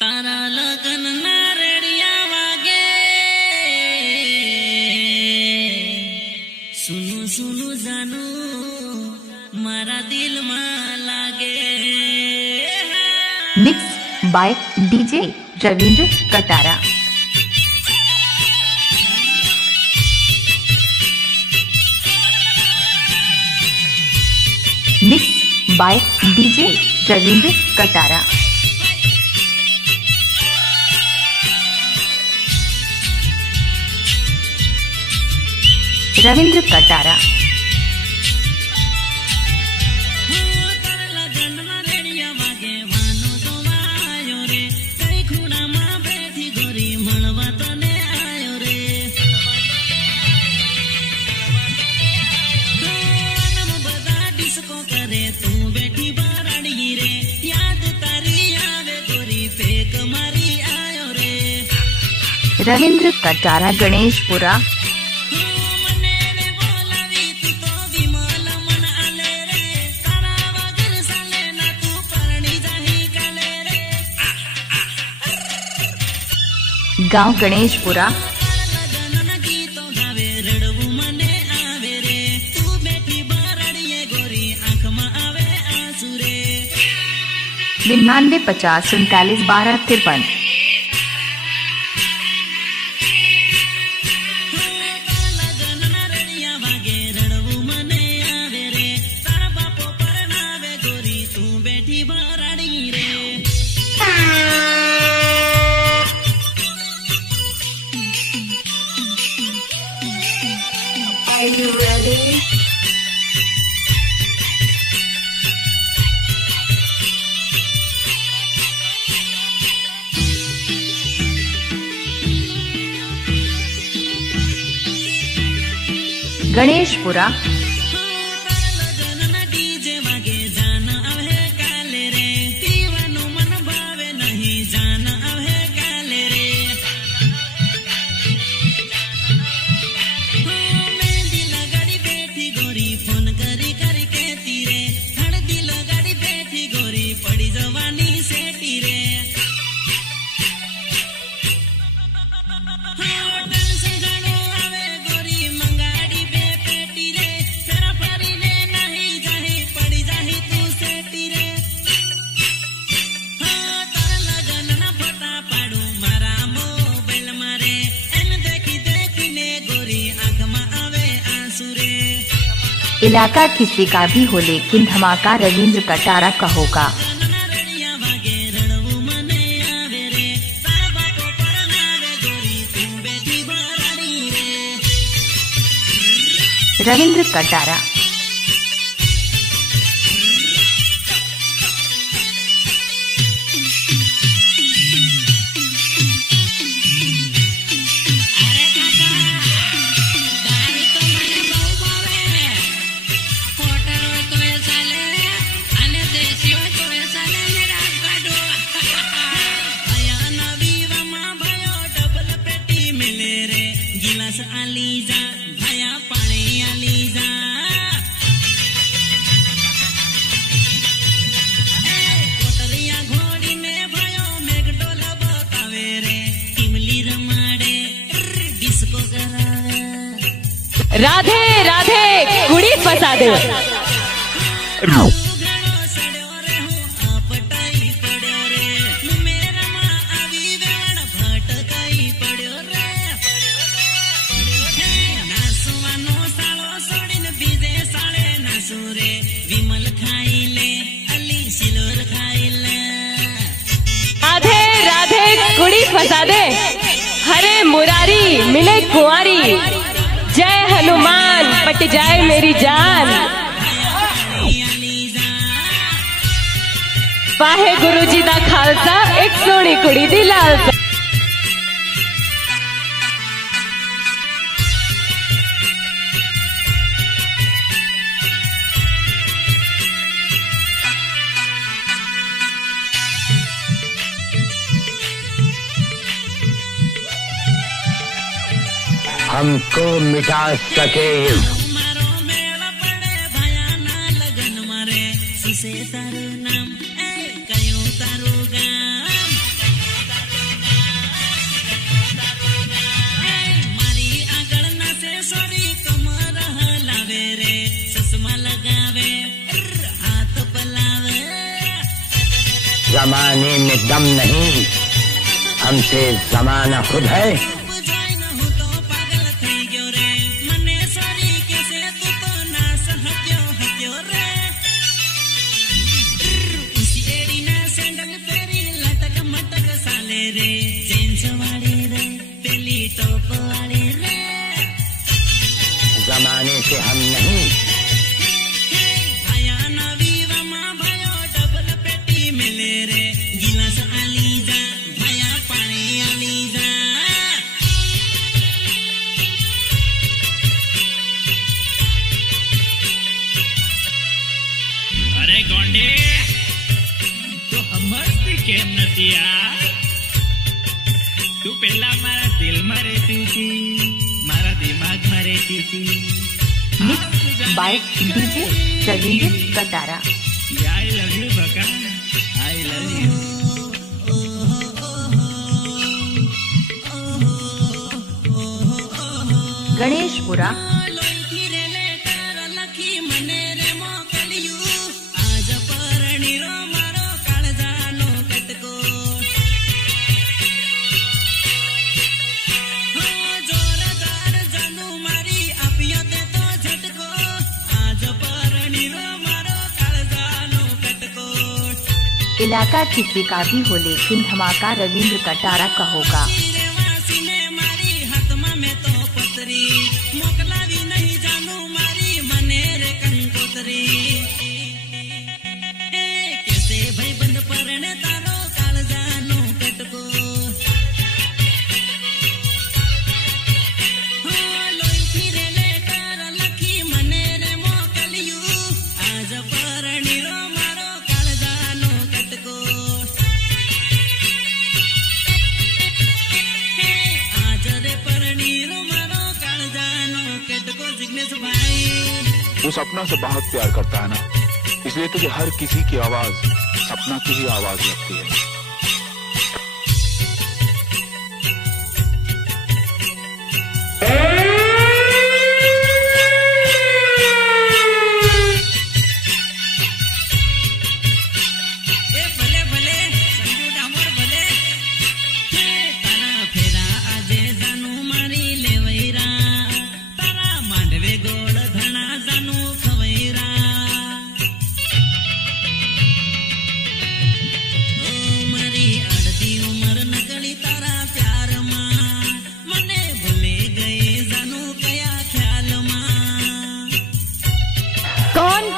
तारा लगन ना रेडिया वागे, सुनु सुनु जानू मारा दिल में लागे। Mix by DJ Ravindra Katara. Mix by DJ Ravindra Katara. Ravindra Katara. Ravindra Katara Ganeshpura. गांव गणेशपुरा। निन्यानवे 50 39 12 53। Are you ready? गणेशपुरा। इलाका किसी का भी हो लेकिन धमाका रविंद्र कटारा का होगा। रविंद्र कटारा। राधे राधे कुड़ी फसा दे। राधे राधे कुड़ी फसा दे। हरे मुरारी मिले कुंवारी, जय हनुमान पट जाए मेरी जान। वाहे गुरु जी दा खालसा, एक सोनी कुड़ी दी लालसा। हमको मिटा सके से तारो नाम कयो तारो गाम। जमाने में दम नहीं, हमसे जमाना खुद है। जमाने से हम नहीं। अरे गोंडे तो हमर केम नतिया तू पहला मारा दिल में रहती थी, मारा दिमाग में रहती थी। Mix by DJ Ravindra Katara. I love you बका, आई लव यू। गणेशपुरा इलाका किसी का भी हो लेकिन धमाका रविंद्र कटारा का होगा। वो सपना से बहुत प्यार करता है ना, इसलिए तुझे हर किसी की आवाज सपना की ही आवाज लगती है।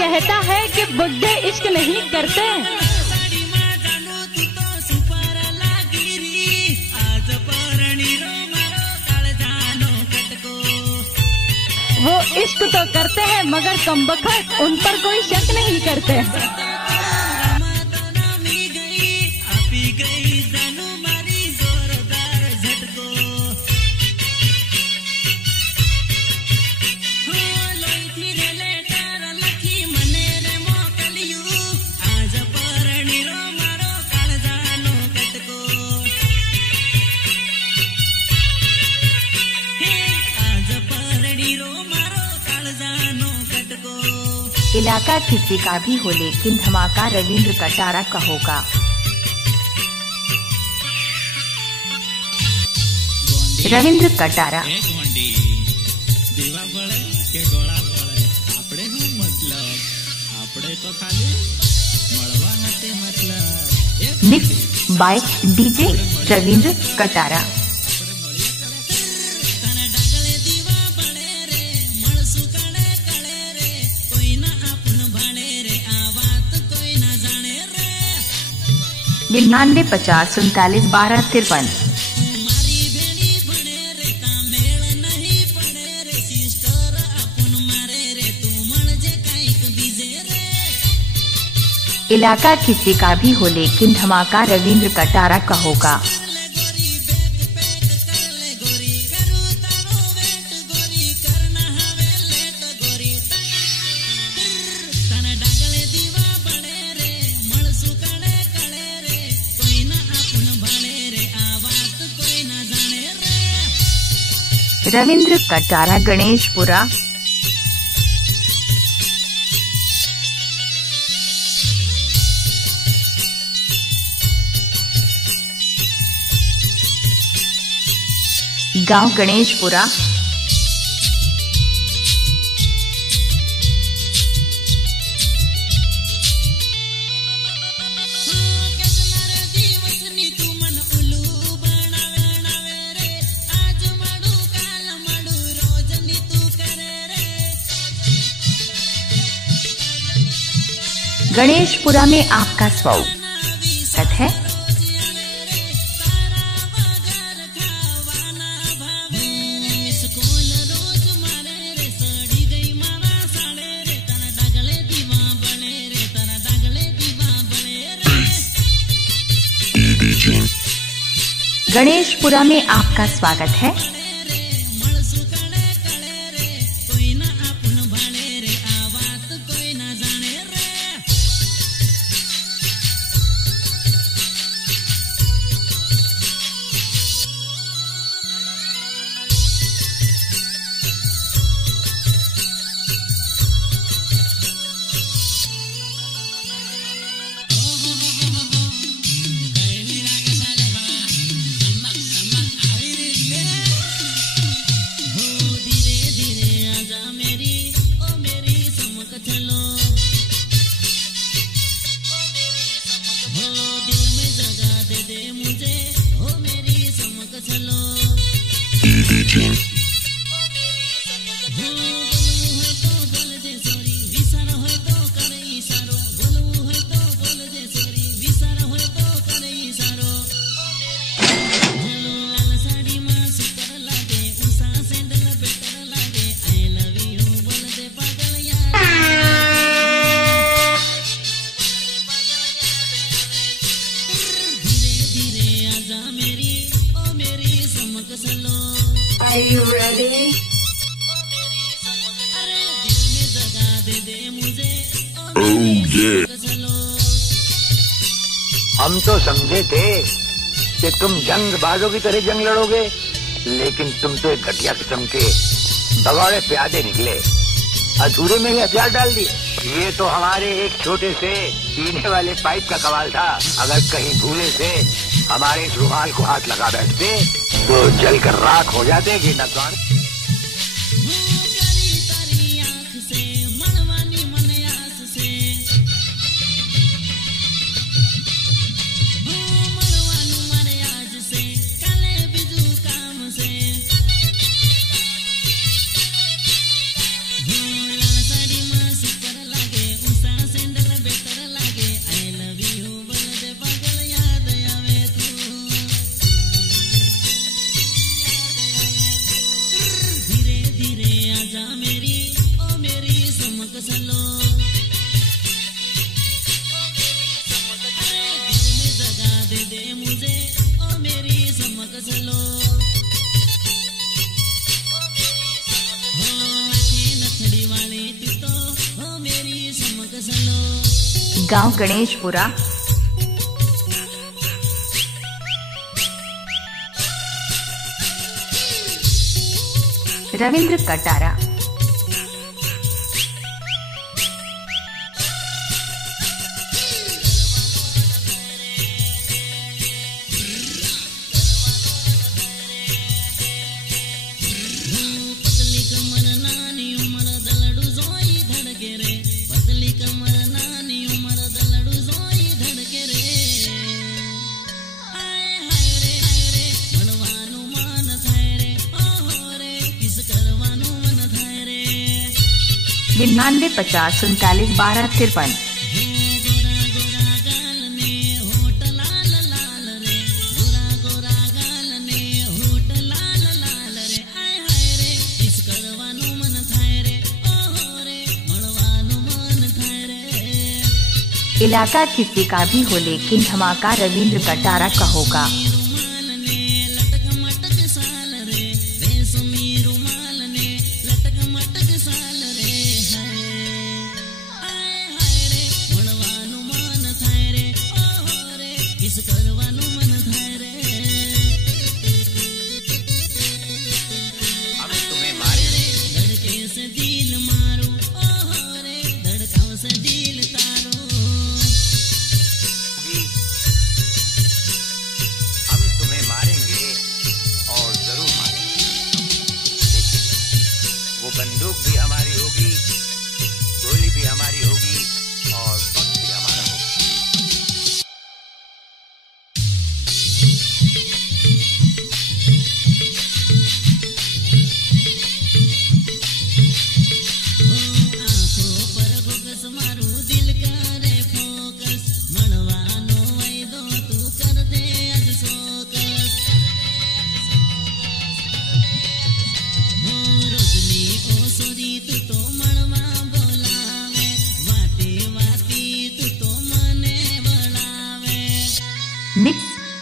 कहता है कि बुड्ढे इश्क नहीं करते। वो इश्क तो करते हैं मगर कमबख्त उन पर कोई शक नहीं करते। इलाका किसी का भी हो लेकिन धमाका रविंद्र कटारा का होगा। Ravindra Katara mix by DJ Ravindra Katara. निन्यानवे 50 39 12 53। इलाका किसी का भी हो लेकिन धमाका रविंद्र कटारा का होगा। रविंद्र कटारा गणेशपुरा। गांव गणेशपुरा। गणेशपुरा में आपका स्वागत है। गणेशपुरा में आपका स्वागत है। Are you ready? हम तो समझे थे कि तुम जंग बाजों की तरह जंग लड़ोगे, लेकिन तुम तो एक घटिया किस्म के भगौड़े प्यादे निकले। अधूरे में ही हथियार डाल दिए। ये तो हमारे एक छोटे से पीने वाले पाइप का कमाल था। अगर कहीं भूले से हमारे इस रुमाल को हाथ लगा बैठते तो जलकर राख हो जाते कि न जाने। गांव गणेशपुरा। रविंद्र कटारा। निन्यानवे 50 39 12 53। इलाका किसी का भी हो, लेकिन धमाका रविंद्र कटारा का होगा।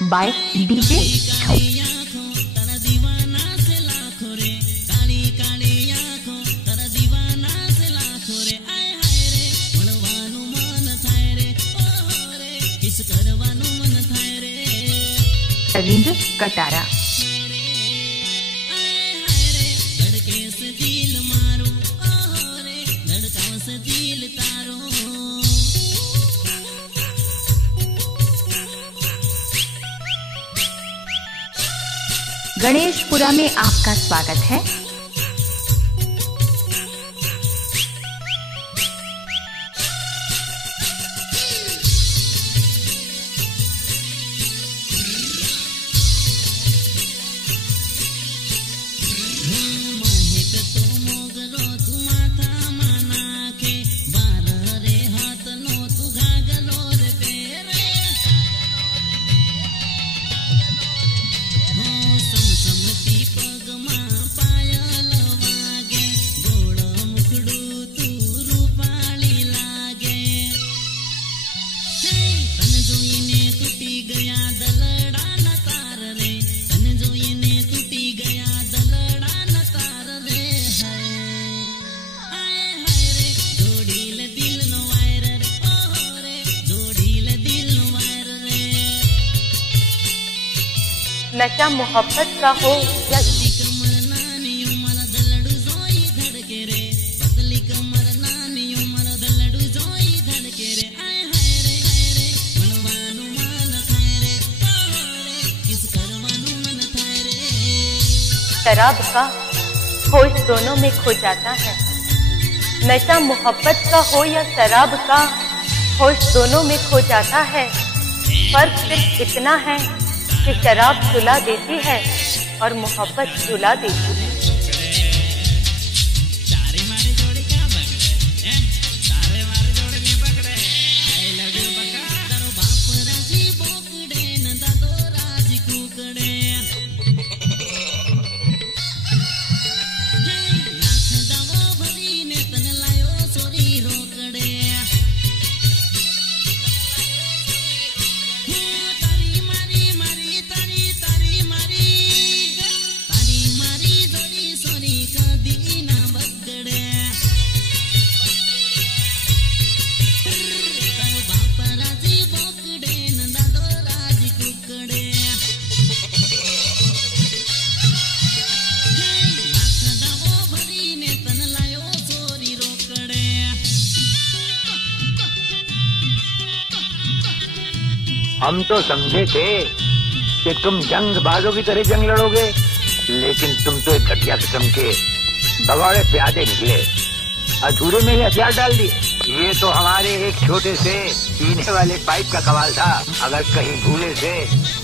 By DJ. रविंद्र कटारा। गणेशपुरा में आपका स्वागत है। नशा मोहब्बत का हो या शराब का होश दोनों में खो जाता है। नशा मोहब्बत का हो या शराब का होश दोनों में खो जाता है। फर्क सिर्फ इतना है कि शराब सुला देती है और मोहब्बत झुला देती है। हम तो समझे थे कि तुम जंग बाजों की तरह जंग लड़ोगे, लेकिन तुम तो एक घटिया किस्म के भगौड़े प्यादे निकले। अधूरे में ही हथियार डाल दिए। ये तो हमारे एक छोटे से पीने वाले पाइप का कमाल था। अगर कहीं भूले से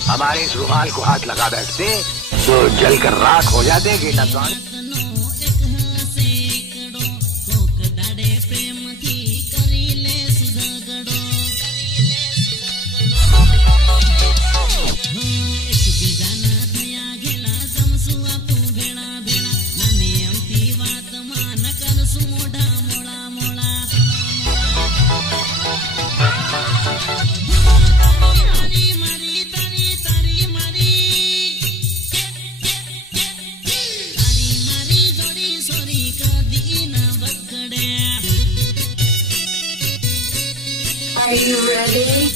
हमारे इस रुमाल को हाथ लगा बैठते तो जलकर राख हो जाते। गेटा तो Are you ready?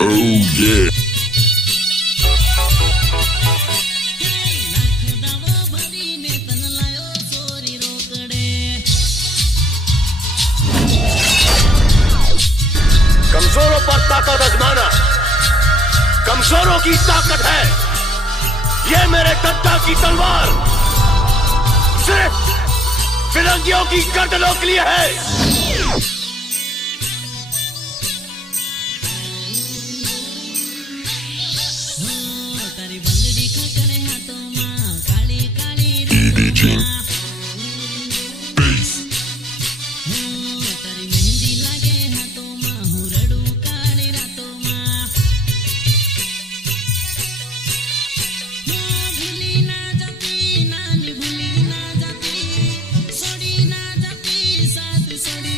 Oh yeah. कमजोरों पर ताकत आजमाना कमजोरों की ताकत है। ये मेरे गद्दा की तलवार सिर्फ फिरंगियों की गर्दनों के लिए है। Sorry.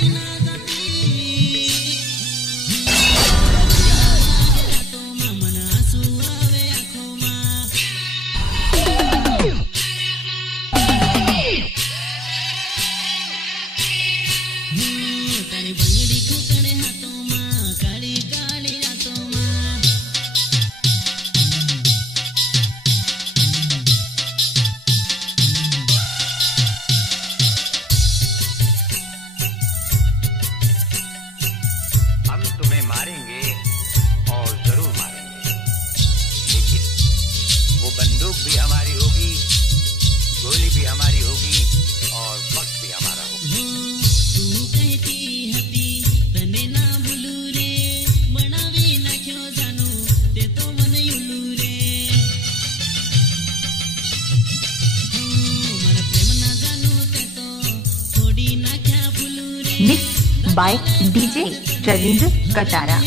Bye DJ Ravindra Katara.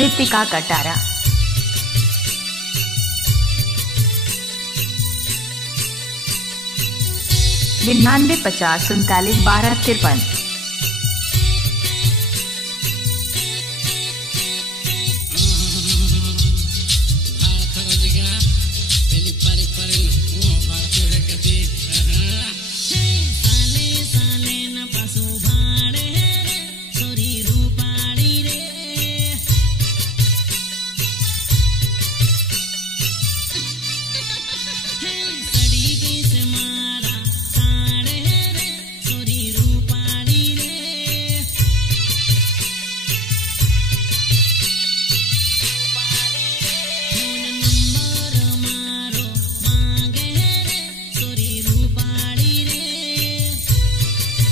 Ritika Katara. 99 50 39 12 53।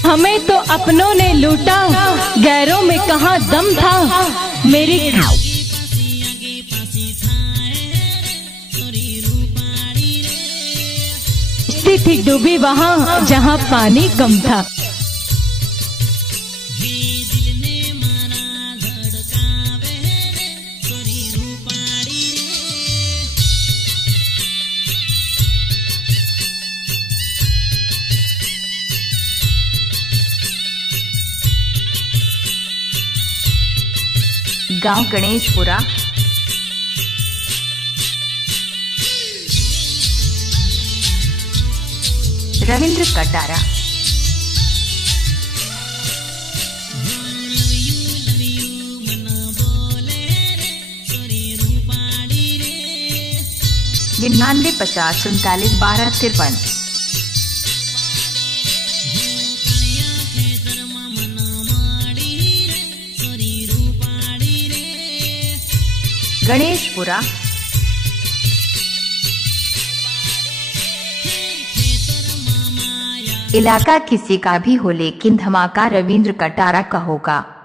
हमें तो अपनों ने लूटा, गैरों में कहाँ दम था। मेरी थी डूबी वहाँ जहाँ पानी कम था। गांव गणेशपुरा। रविंद्र कटारा। निन्यानवे 50 39 12 53। गणेशपुरा। इलाका किसी का भी हो लेकिन धमाका रविंद्र कटारा का होगा।